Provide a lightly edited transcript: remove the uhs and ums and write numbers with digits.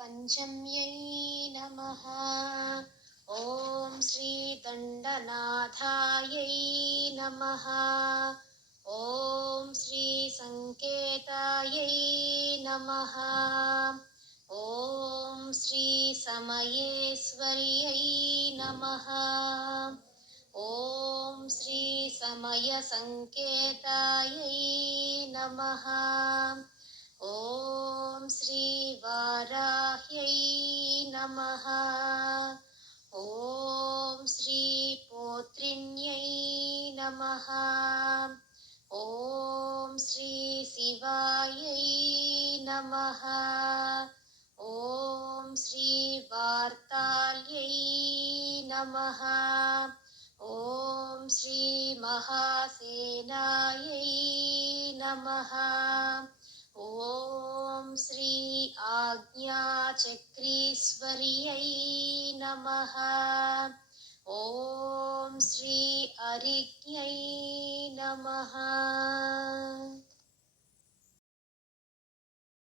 पञ्चम्यै नमः। ॐ श्रीदण्डनाथायै नमः। ॐ श्रीसङ्केतायै नमः। ॐ श्रीसमयेश्वर्यै नमः। ॐ श्रीसमयसङ्केतायै नमः। ॐ श्रीवाराह्यै नमः। ॐ श्रीपोत्रिण्यै नमः। ॐ श्रीशिवायै नमः। ॐ श्रीवार्ताल्यै नमः। ॐ श्रीमहासेनायै नमः। ॐ श्री आज्ञाचक्रीश्वर्यै नमः। ॐ श्री अरिज्ञै नमः।